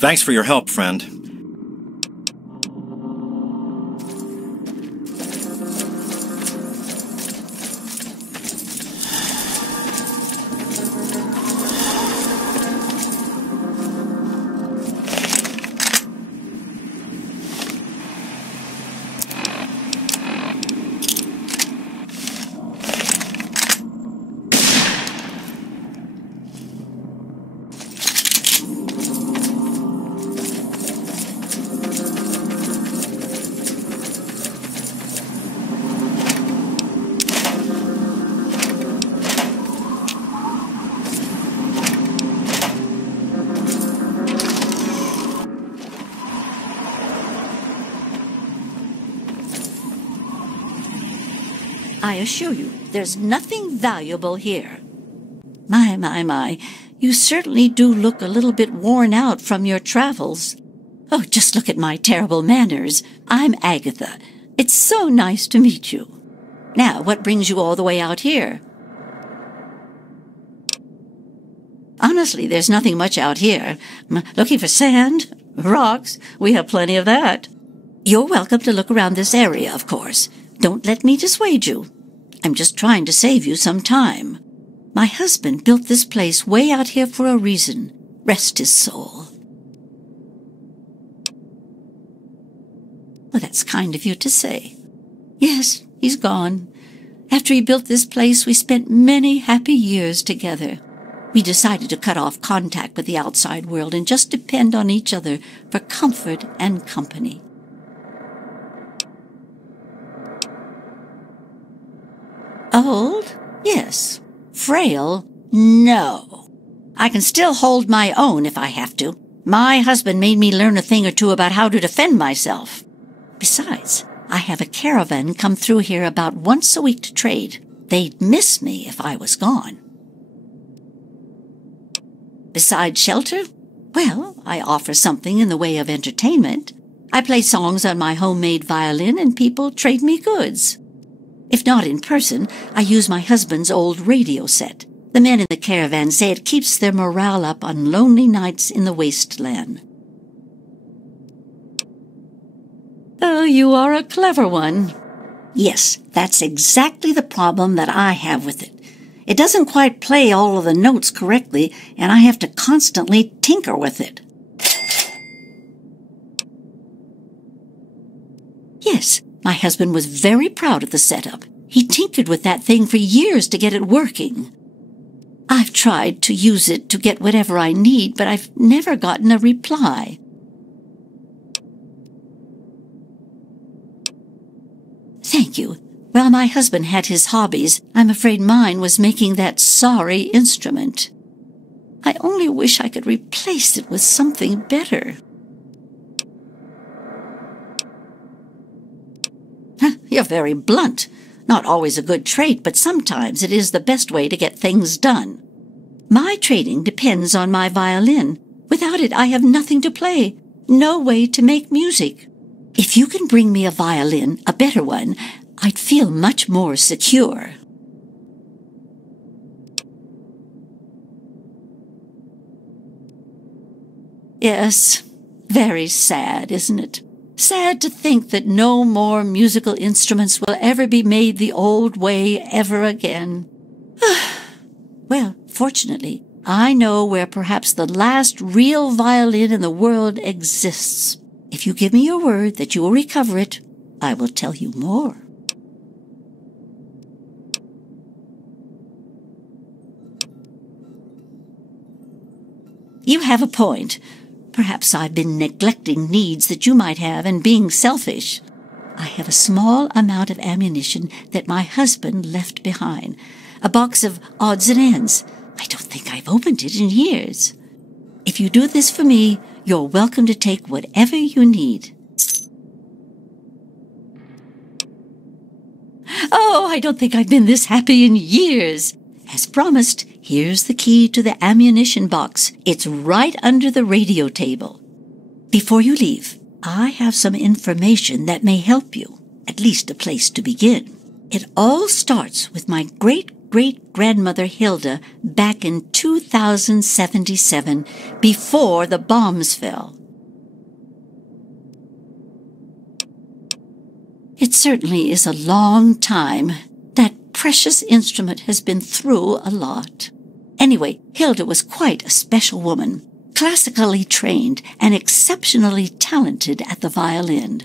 Thanks for your help, friend. I assure you, there's nothing valuable here. My, you certainly do look a little bit worn out from your travels. Oh, just look at my terrible manners. I'm Agatha. It's so nice to meet you. Now, what brings you all the way out here? Honestly, there's nothing much out here. Looking for sand? Rocks? We have plenty of that. You're welcome to look around this area, of course. Don't let me dissuade you. I'm just trying to save you some time. My husband built this place way out here for a reason. Rest his soul. Well, that's kind of you to say. Yes, he's gone. After he built this place, we spent many happy years together. We decided to cut off contact with the outside world and just depend on each other for comfort and company. Old? Yes. Frail? No. I can still hold my own if I have to. My husband made me learn a thing or two about how to defend myself. Besides, I have a caravan come through here about once a week to trade. They'd miss me if I was gone. Besides shelter, well, I offer something in the way of entertainment. I play songs on my homemade violin and people trade me goods. If not in person, I use my husband's old radio set. The men in the caravan say it keeps their morale up on lonely nights in the wasteland. Oh, you are a clever one. Yes, that's exactly the problem that I have with it. It doesn't quite play all of the notes correctly, and I have to constantly tinker with it. Yes, my husband was very proud of the setup. He tinkered with that thing for years to get it working. I've tried to use it to get whatever I need, but I've never gotten a reply. Thank you. Well, my husband had his hobbies. I'm afraid mine was making that sorry instrument. I only wish I could replace it with something better. You're very blunt. Not always a good trait, but sometimes it is the best way to get things done. My trading depends on my violin. Without it, I have nothing to play, no way to make music. If you can bring me a violin, a better one, I'd feel much more secure. Yes, very sad, isn't it? Sad to think that no more musical instruments will ever be made the old way ever again. Well, fortunately, I know where perhaps the last real violin in the world exists. If you give me your word that you will recover it, I will tell you more. You have a point. Perhaps I've been neglecting needs that you might have and being selfish. I have a small amount of ammunition that my husband left behind. A box of odds and ends. I don't think I've opened it in years. If you do this for me, you're welcome to take whatever you need. Oh, I don't think I've been this happy in years. As promised, here's the key to the ammunition box. It's right under the radio table. Before you leave, I have some information that may help you, at least a place to begin. It all starts with my great-great-grandmother Hilda back in 2077, before the bombs fell. It certainly is a long time. That precious instrument has been through a lot. Anyway, Hilda was quite a special woman, classically trained and exceptionally talented at the violin.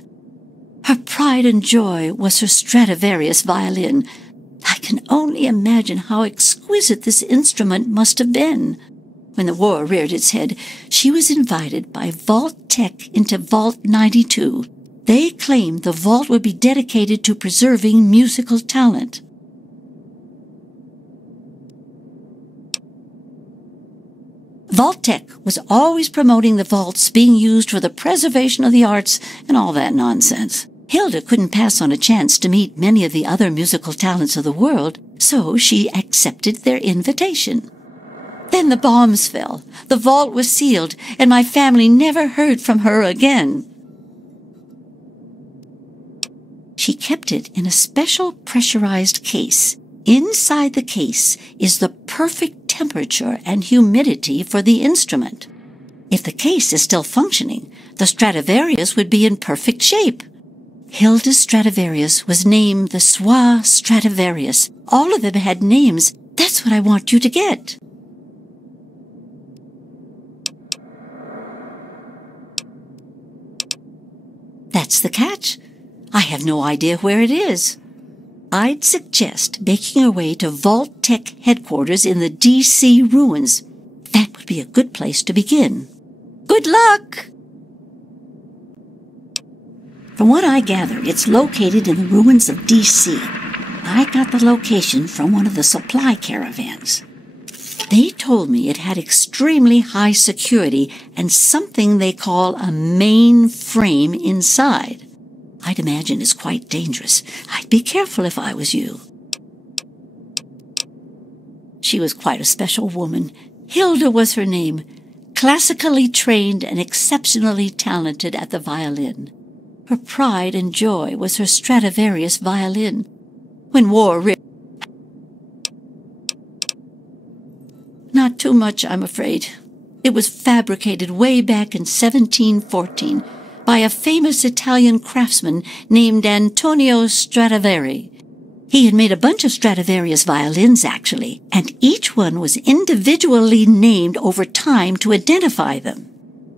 Her pride and joy was her Stradivarius violin. I can only imagine how exquisite this instrument must have been. When the war reared its head, she was invited by Schmault Tec into Vault 92. They claimed the vault would be dedicated to preserving musical talent. Schmault Tec was always promoting the vaults being used for the preservation of the arts and all that nonsense. Hilda couldn't pass on a chance to meet many of the other musical talents of the world, so she accepted their invitation. Then the bombs fell, the vault was sealed, and my family never heard from her again. She kept it in a special pressurized case. Inside the case is the perfect temperature and humidity for the instrument. If the case is still functioning, the Stradivarius would be in perfect shape. Hilda's Stradivarius was named the Schmault Stradivarius. All of them had names. That's what I want you to get. That's the catch. I have no idea where it is. I'd suggest making your way to Schmault Tec headquarters in the D.C. ruins. That would be a good place to begin. Good luck! From what I gather, it's located in the ruins of D.C. I got the location from one of the supply caravans. They told me it had extremely high security and something they call a mainframe inside. I'd imagine it's quite dangerous. I'd be careful if I was you. She was quite a special woman. Hilda was her name. Classically trained and exceptionally talented at the violin. Her pride and joy was her Stradivarius violin. When war reared... Not too much, I'm afraid. It was fabricated way back in 1714 by a famous Italian craftsman named Antonio Stradivari. He had made a bunch of Stradivarius violins, actually, and each one was individually named over time to identify them.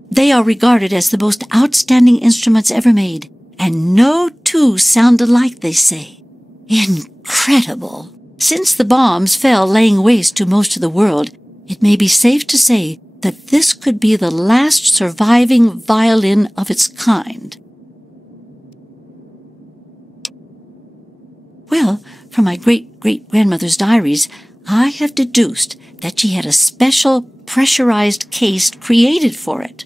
They are regarded as the most outstanding instruments ever made, and no two sound alike, they say. Incredible! Since the bombs fell laying waste to most of the world, it may be safe to say that this could be the last surviving violin of its kind. Well, from my great-great-grandmother's diaries, I have deduced that she had a special pressurized case created for it.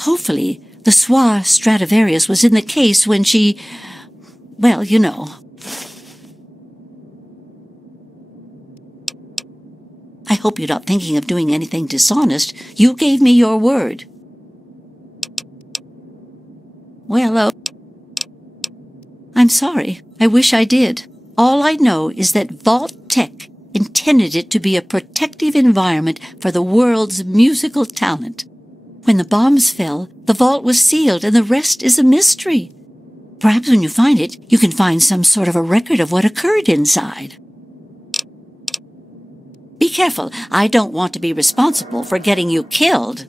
Hopefully, the Schmault Stradivarius was in the case when she... well, you know. I hope you're not thinking of doing anything dishonest. You gave me your word. Well, I'm sorry. I wish I did. All I know is that Schmault Tec intended it to be a protective environment for the world's musical talent. When the bombs fell, the vault was sealed and the rest is a mystery. Perhaps when you find it, you can find some sort of a record of what occurred inside. Be careful. I don't want to be responsible for getting you killed.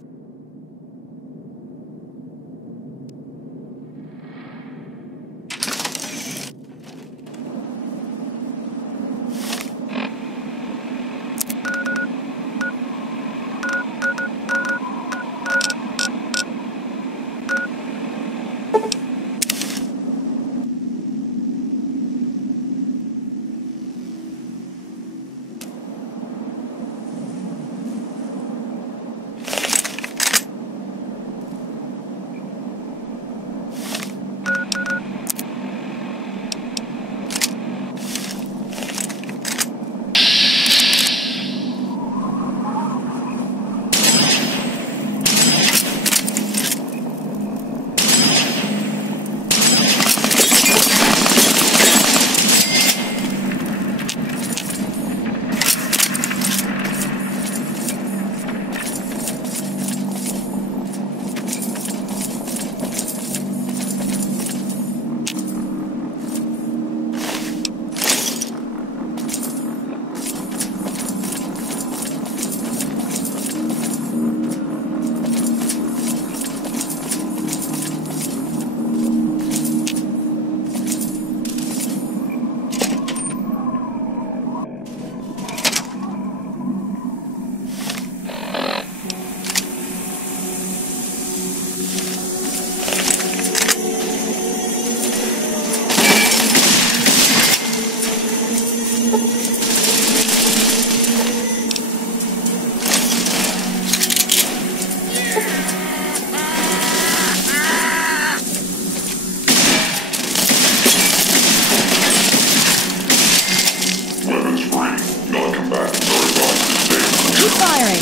Weapons free. Non-combatants are advised to stay clear. Keep firing.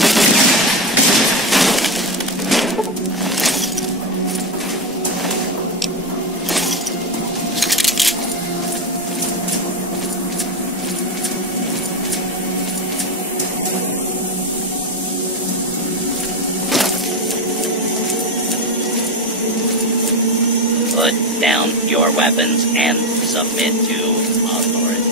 Put down your weapons and submit to authority.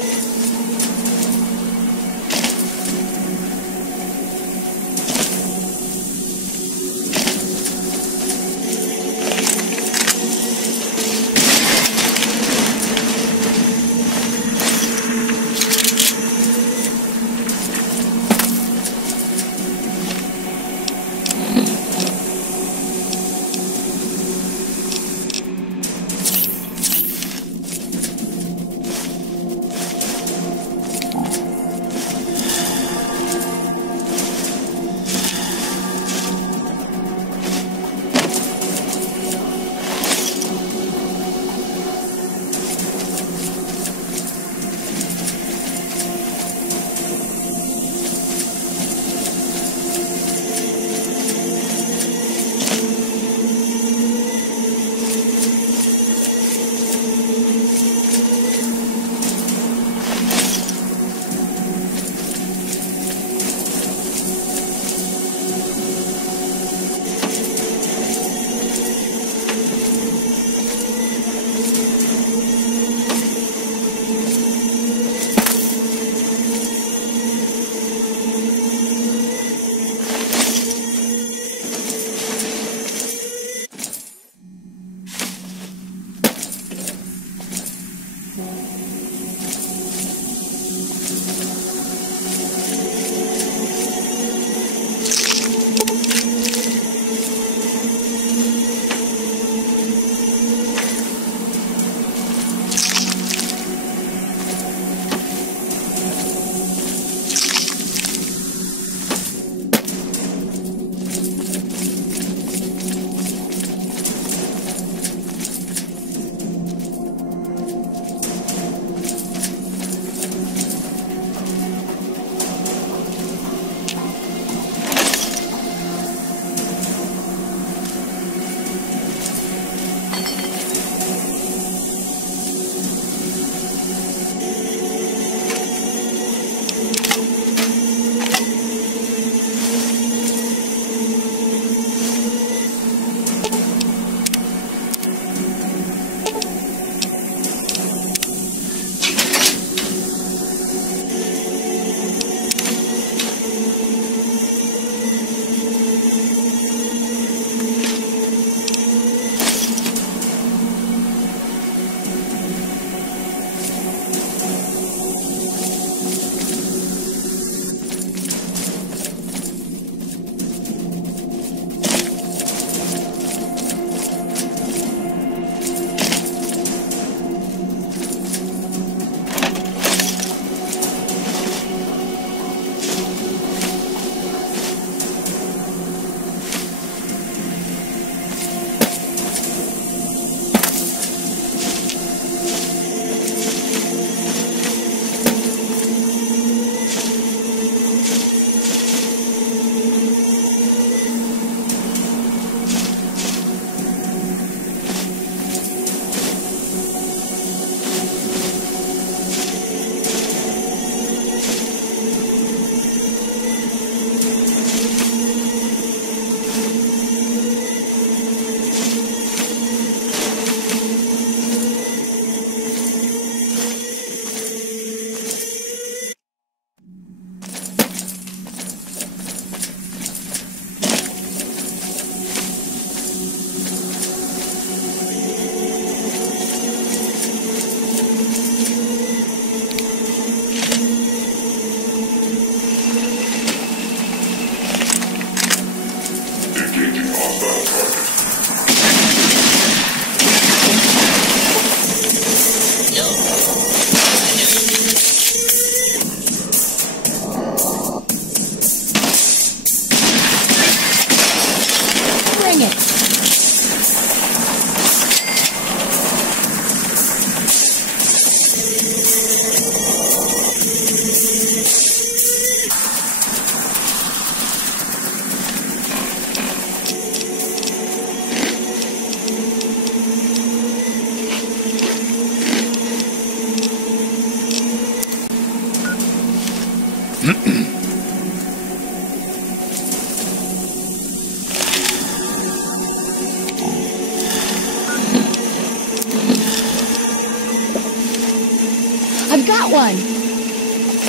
got one.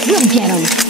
We'll get him.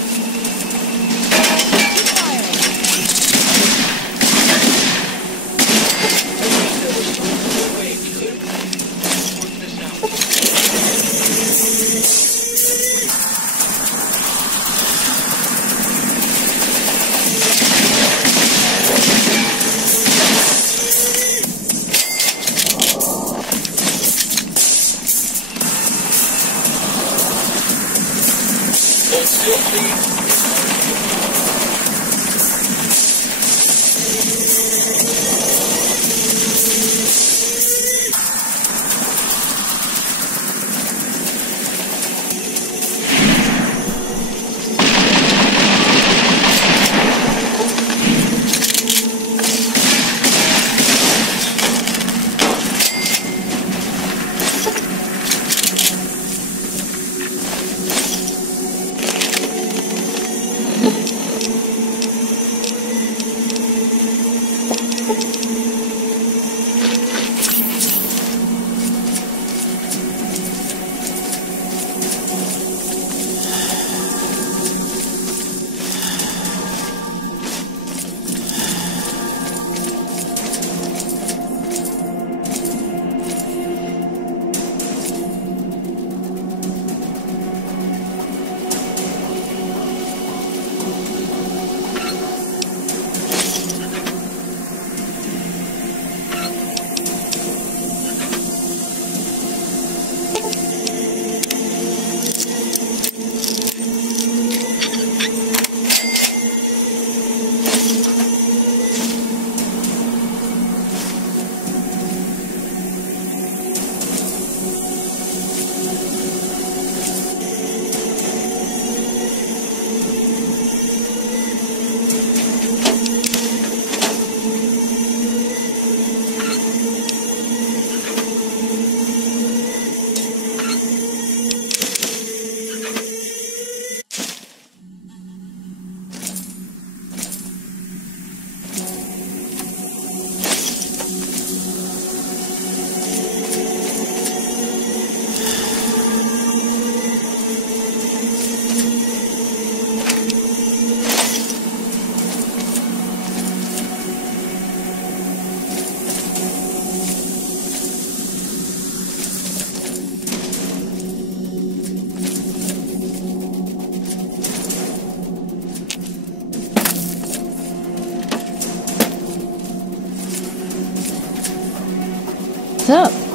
What's up?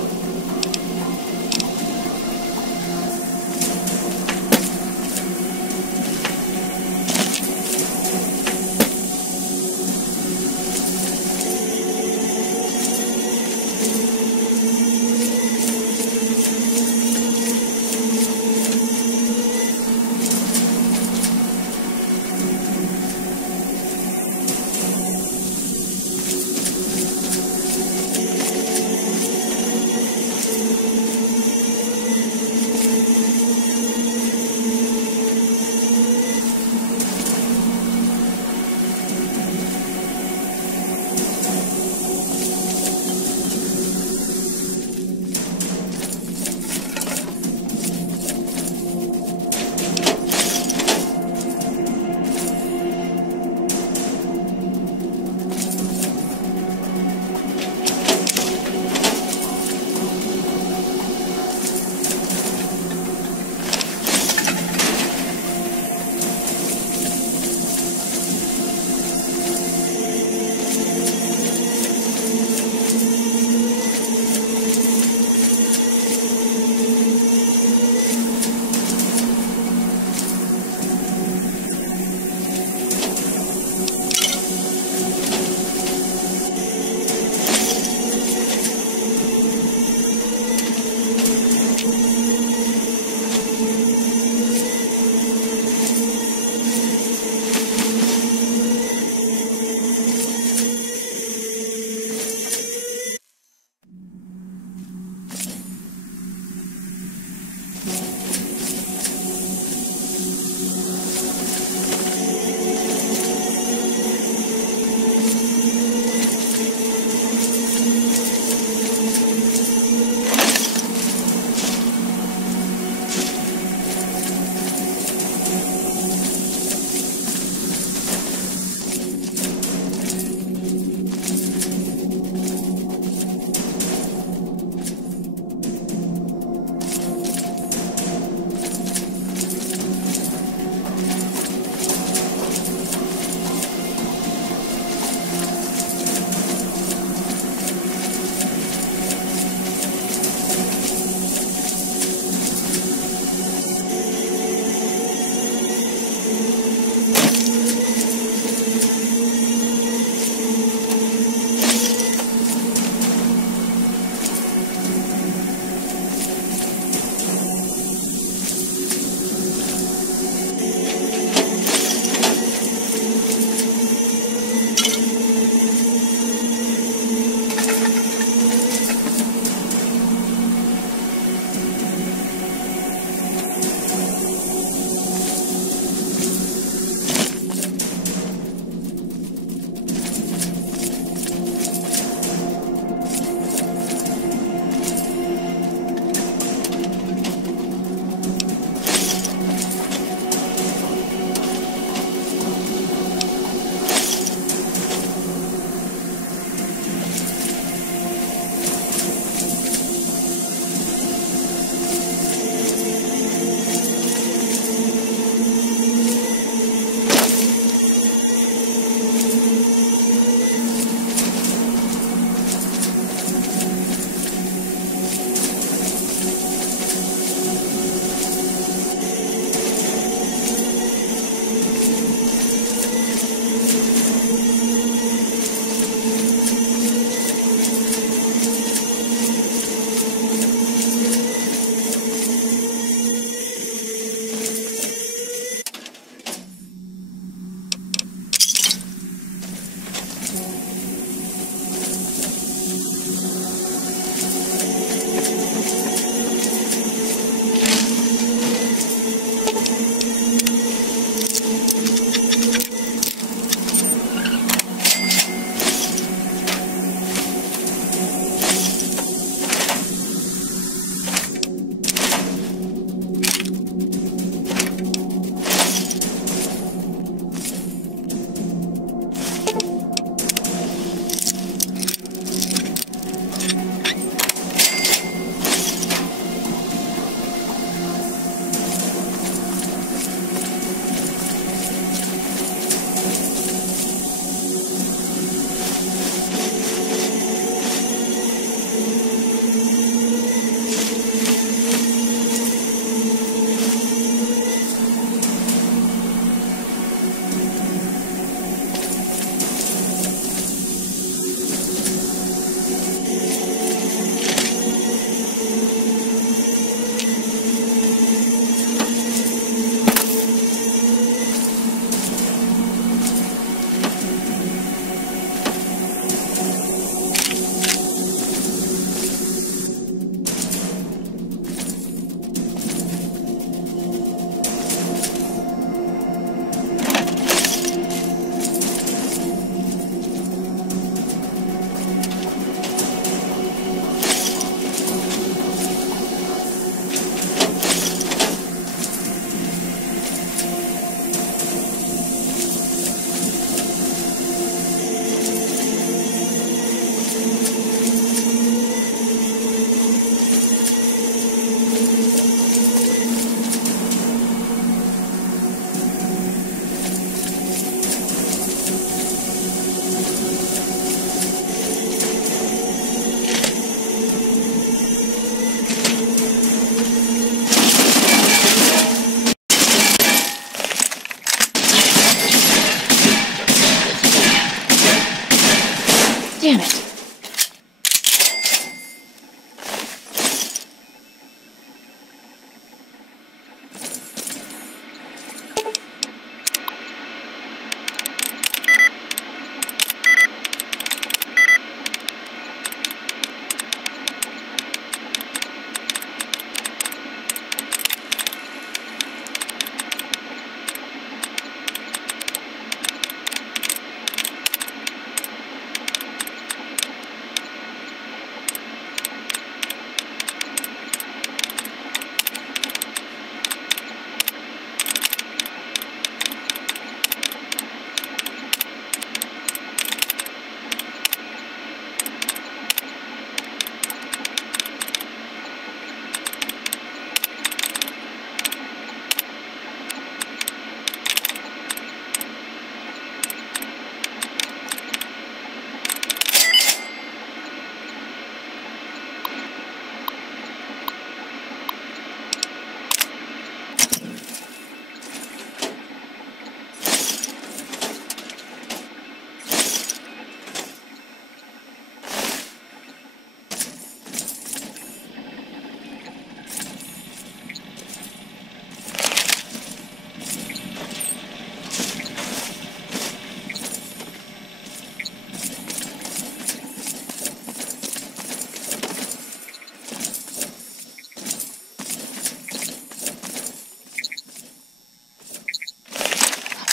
Damn it.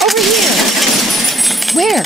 Over here! Where?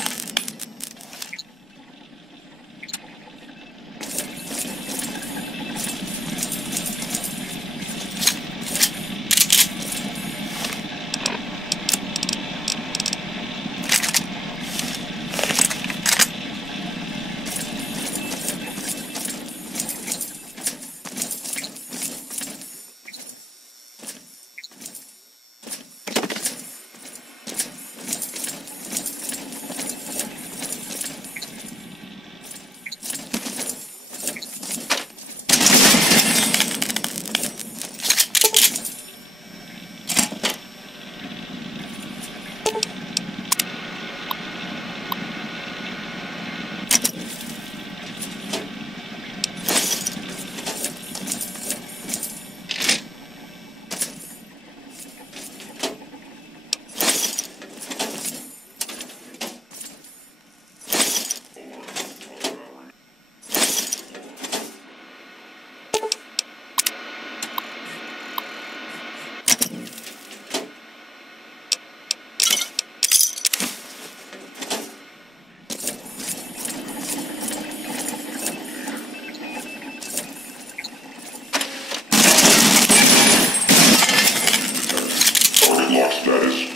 Lock status.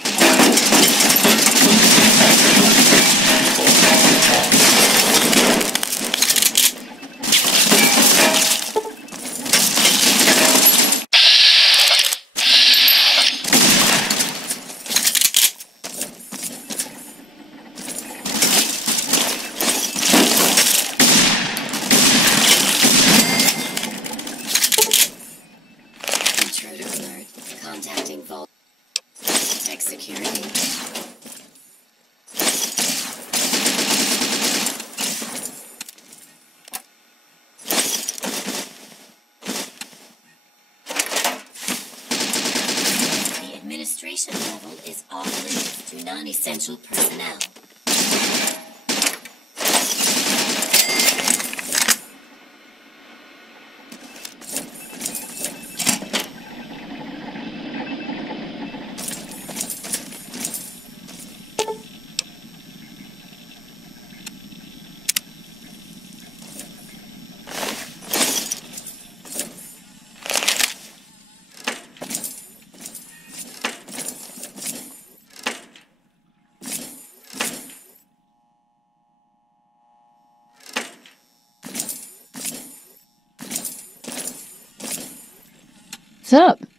Intruder alert. Contacting Vault Tech Security. The administration level is off limits to non-essential personnel. What's up?